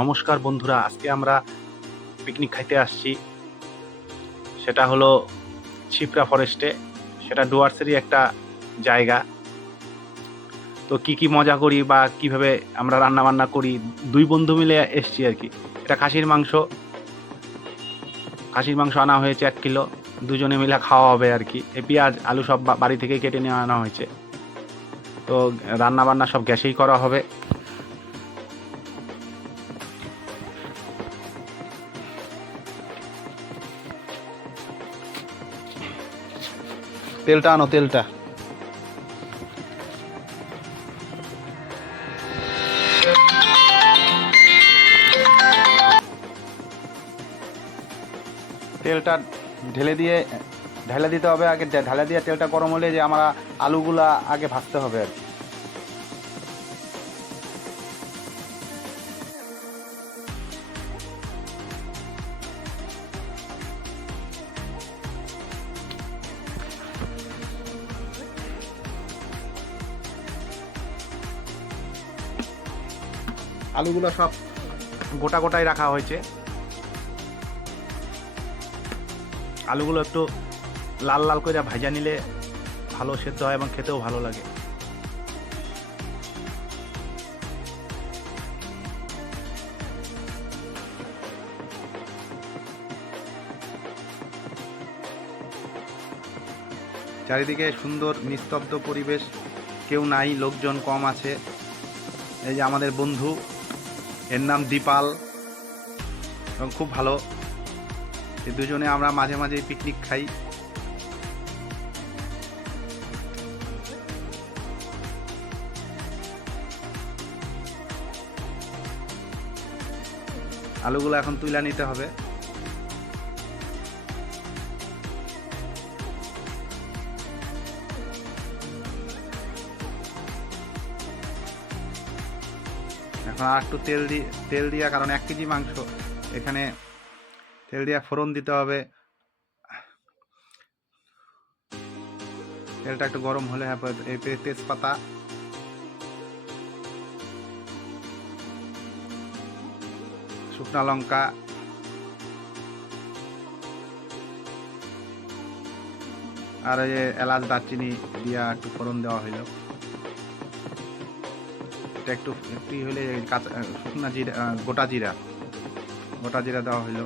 নমস্কার বন্ধুরা, আজকে আমরা পিকনিক খাইতে আসছি। সেটা হলো ছিপরা ফরেস্টে। সেটা ডুয়ার্সেরই একটা জায়গা। তো কি কি মজা করি বা কিভাবে আমরা রান্না বান্না করি, দুই বন্ধু মিলে এসছি আর কি। এটা খাসির মাংস আনা হয়েছে 1 কিলো। দুজনে মিলে খাওয়া হবে আর কি। এই পেঁয়াজ আলু সব বাড়ি থেকে কেটে নিয়ে আনা হয়েছে। তো রান্না বান্না সব গ্যাসেই করা হবে। তেলটা আনো, তেলটা। তেলটা ঢেলে দিয়ে ঢেলে দিতে হবে আগে। ঢেলে দিয়ে তেলটা গরম হলে যে আমরা আলুগুলা আগে ভাজতে হবে আর কি। আলুগুলো সব গোটা গোটাই রাখা হয়েছে। আলুগুলো একটু লাল লাল করে ভাজা নিলে ভালো সেদ্ধ হয় এবং খেতেও ভালো লাগে। চারিদিকে সুন্দর নিস্তব্ধ পরিবেশ, কেউ নাই, লোকজন কম আছে। এই যে আমাদের বন্ধু, এর নাম দীপাল, এবং খুব ভালো। এই দুজনে আমরা মাঝে মাঝে পিকনিক খাই। আলুগুলো এখন তুলে নিতে হবে। এখন আর একটু তেল দিয়া, কারণ 1 কেজি মাংস, এখানে তেল দিয়া ফোড়ন দিতে হবে। তেলটা একটু গরম হলে এতে তেজপাতা, শুকনা লঙ্কা, আর এই যে এলাচ দারচিনি দিয়া একটু ফোড়ন দেওয়া হইল। এটা একটু হলে কাঁচা শুকনা জিরা, গোটা জিরা দেওয়া হইল।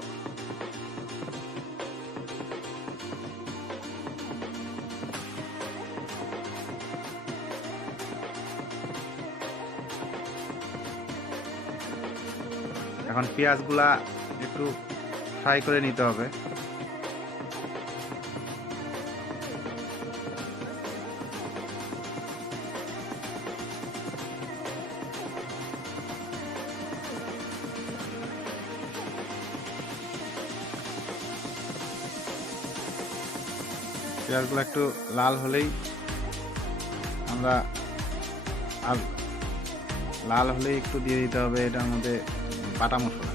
এখন পেঁয়াজগুলা একটু ফ্রাই করে নিতে হবে। পেঁয়াজগুলো একটু লাল হলেই আমরা আর লাল হলেই একটু দিয়ে দিতে হবে এটার মধ্যে বাটা মশলা।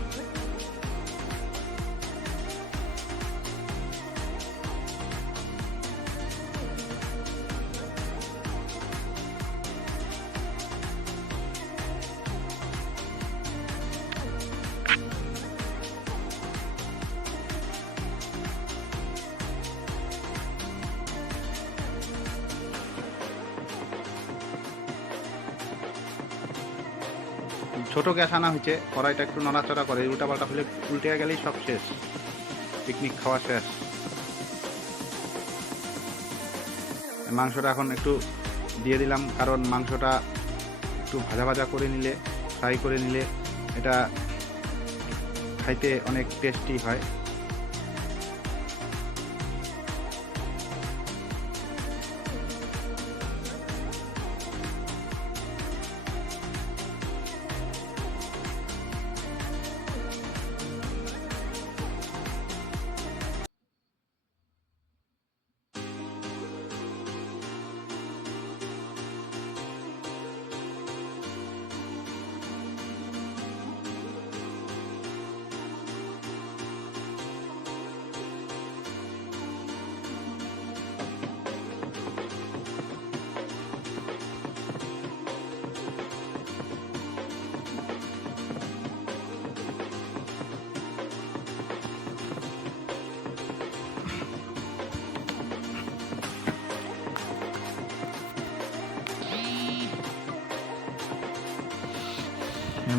ছোট গ্যাস আনা হয়েছে, কড়াইটা একটু নড়াচড়া করে, উল্টাপাল্টা হলে উল্টে গেলেই সব শেষ, পিকনিক খাওয়া শেষ। মাংসটা এখন একটু দিয়ে দিলাম, কারণ মাংসটা একটু ভাজা ভাজা করে নিলে, ফ্রাই করে নিলে এটা খাইতে অনেক টেস্টি হয়।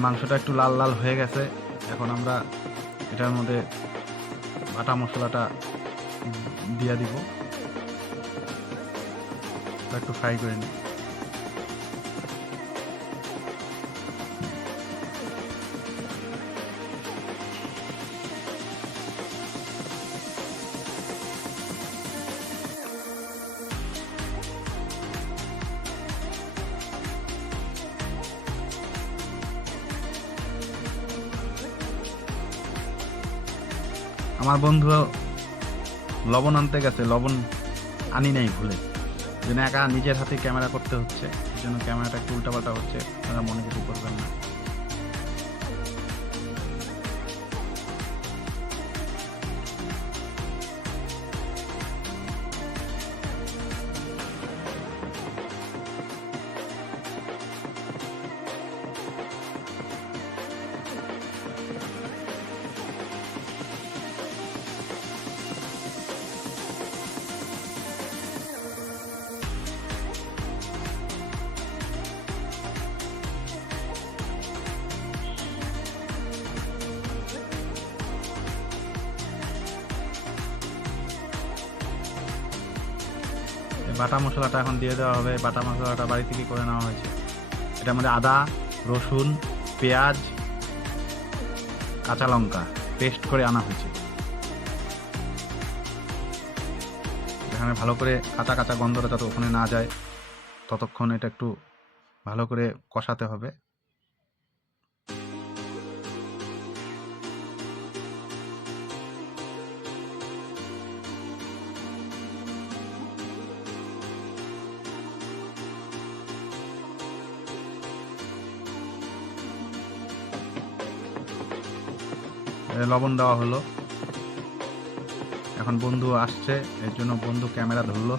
মাংসটা একটু লাল লাল হয়ে গেছে। এখন আমরা এটার মধ্যে বাটা মশলাটা দিয়ে দিব, একটু ফ্রাই করে নিই। আমার বন্ধু লবণ আনতে গেছে, লবণ আনি নাই ভুলে, যেন একা নিজের হাতে ক্যামেরা করতে হচ্ছে, এই জন্য ক্যামেরাটা একটু উল্টাপাল্টা হচ্ছে, তারা মনে কিছু করবেন না। বাটা মশলাটা এখন দিয়ে দেওয়া হবে। বাটা মশলাটা বাড়ি থেকে করে নেওয়া হয়েছে। এটার মধ্যে আদা, রসুন, পেঁয়াজ, কাঁচা লঙ্কা পেস্ট করে আনা হয়েছে। এখানে ভালো করে কাঁচা কাঁচা গন্ধটা যত ওখানে না যায় ততক্ষণ এটা একটু ভালো করে কষাতে হবে। লবণ দেওয়া হলো। এখন বন্ধু আসছে, এর জন্য বন্ধু ক্যামেরা ধরলো।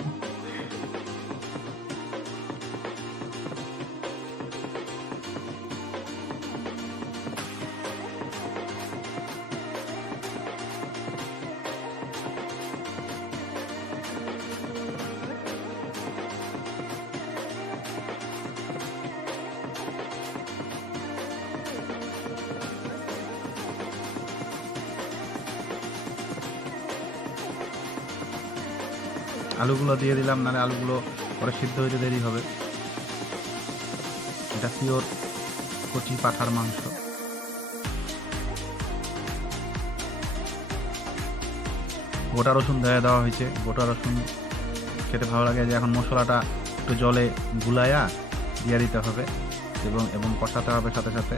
আলুগুলো দিয়ে দিলাম, নাহলে আলুগুলো পরে সিদ্ধ হইতে দেরি হবে। এটা পিওর কচি পাঠার মাংস। গোটা রসুন দেওয়া হয়েছে। গোটা রসুন খেতে ভালো লাগে। যে এখন মশলাটা একটু জলে গুলাইয়া দিয়ে দিতে হবে এবং কষাতে হবে সাথে সাথে।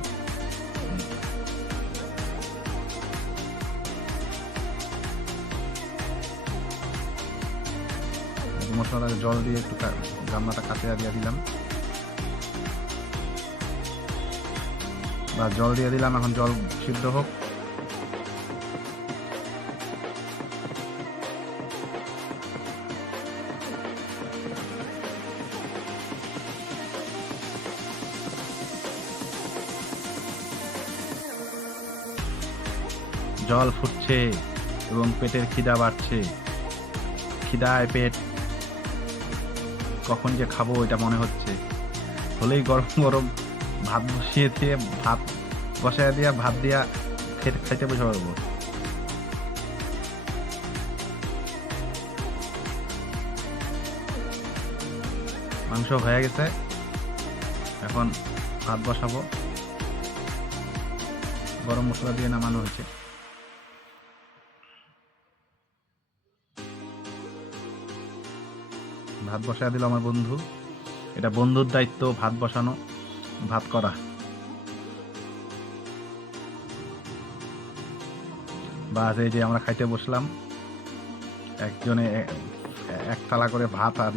মশলাটাকে জল দিয়ে একটু গামলাটা কাটিয়ে দিয়ে দিলাম, বা জল দিয়ে দিলাম। এখন জল সিদ্ধ হোক। জল ফুটছে এবং পেটের খিদা বাড়ছে। খিদায় পেট কখন যে খাবো এটা মনে হচ্ছে। হলেই গরম গরম ভাত বসিয়ে দিয়ে ভাত বসায় দিয়া ভাত দিয়া খাইতে বসে পারবো। মাংস হয়ে গেছে, এখন ভাত বসাবো। গরম মশলা দিয়ে নামানো হয়েছে। ভাত বসায় দিল আমার বন্ধু। এটা বন্ধুর দায়িত্ব, ভাত বসানো, ভাত করা। বাস এই যে আমরা খাইতে বসলাম। একজনে এক থালা করে ভাত আর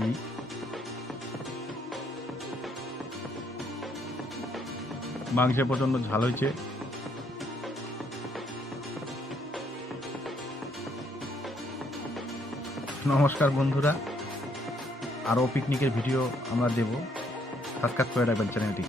মাংসে প্রচন্ড ঝাল হয়েছে। নমস্কার বন্ধুরা, আরও পিকনিকের ভিডিও আমরা দেব। সাবস্ক্রাইব করে রাখবেন চ্যানেলটিকে।